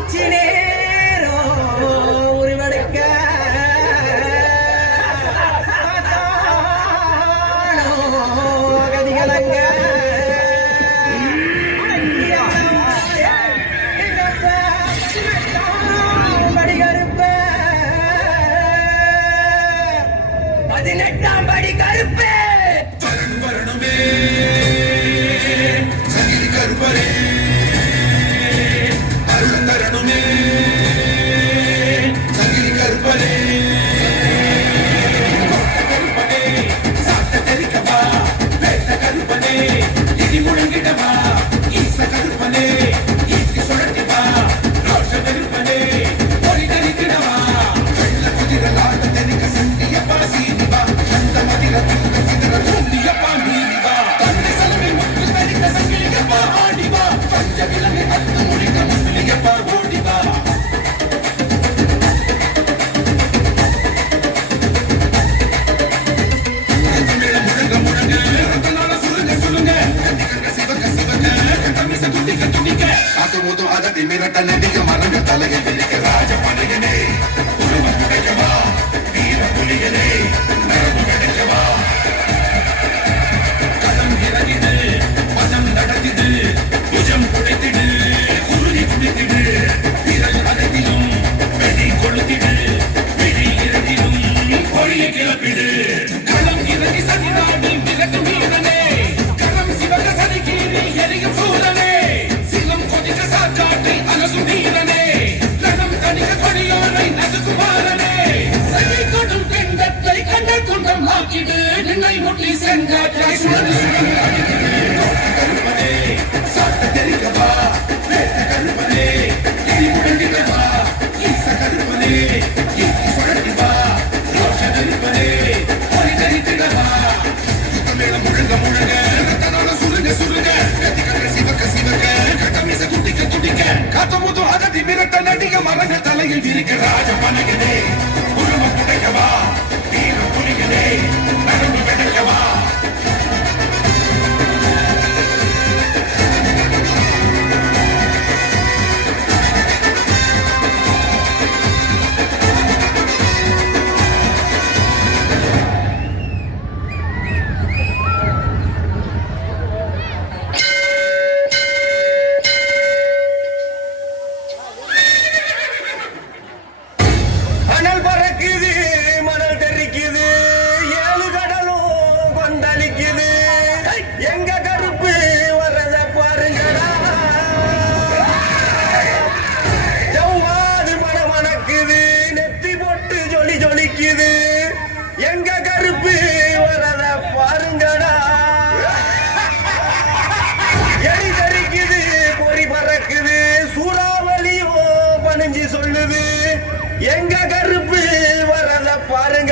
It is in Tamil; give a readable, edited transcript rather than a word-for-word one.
உச்சி நேரம் உருவெடுக்க கதிகளங்க படிகருப்ப 18ஆம் படி கருப்பு வரணுமே சங்கிலி கருப்பரே அருள் தரணுமே சங்கிலி கருப்பரே கருப்பனே சாத்த தெரிக்கவா வேட்ட கருப்பனே இடி முழங்கிடவா ஈச கருப்பனே ஈட்டி சுழட்டிவா ரோஷ கருப்பனே ஒளி தரித்திடவா வெள்ள குதிரலாட்ட தெரிக்க சண்டியப்பா சீனிவா அந்த மதிர தூக்க சிதற தூண்டியப்பா நீதிவா தந்தை சலவை முத்து தரிக்க சங்கிலியப்பா ஆடிவா பஞ்ச விலங்கை அத்து முடிக்க முஸ்லியப்பா ஓடிவா முழங்க முழங்க ரத்தனால சுருங்க சுருங்க கண்டிக்கங்க சிவக்க சிவக்க கட்டமிச துடிக்க துடிக்க காத்து மூத்து அதட்டி மிரட்ட நடிக்க மரங்க தலையை விரிக்க ராஜ பனையனே உருவம் புடைக்கவா வீர புலியனே நரம்பு கிடைக்கவா களம் இறங்கிடு பதம் நடத்திடு புஜம் புடைத்திடு குருதி குடித்திடு விரல் அகத்திலும் வெடி கொளுத்திடு விழி இறங்கிடும் பொழியை கிளப்பிடு களம் இறங்கி சதிநாடு விலக்கு வீரனே கரம் சிவக சதிகீறி எரியும் சூரனே சிலம் கொதிக்க சாக்காட்டை அலசும் வீரனே ரணம் தனிக்க கொடியோரை நசுகுமாரனே சகை கொடும் பெண்கத்தை கண்டல் குண்டம் ஆக்கிடு நின்னை முட்டி செங்காற்றை சுழல் சுழல் அடிக்கிடு கருப்பனே சாத்த தெரிக்கவா வேட்ட கருப்பனே இடி முழங்கிடவா ஈச கருப்பனே ஈட்டி சுழட்டிவா ரோஷ கருப்பனே ஒளி தரித்திடவா சுத்தமேளம் முழங்க முழங்க ரத்தனால சுருங்க சுருங்க கத்திக்கங்க சிவக்க சிவக்க கட்டமிச துடிக்க துடிக்க காத்தமுது அதட்டி மிரட்ட நடிக மரங்க தலையில் விரிக்க ராஜ பனையனே உருவம் புடைக்கவா வீர புலியனே நரம்பு வெடைக்கவா மணல் பறக்குது மணல் தெரிக்குது ஏழு கடலும் கொந்தளிக்குது எங்க கருப்பு வர்றத பாருங்கடா ஜவ்வாது மணக்குது நெத்தி போட்டு ஜொலி ஜொலிக்குது எங்க கருப்பு வர்றத பாருங்கடா எலி தெரிக்குது பொறி பறக்குது சூறாவளியோ பணிஞ்சு சொல்லுது எங்க கருப்பு வரத பாருங்க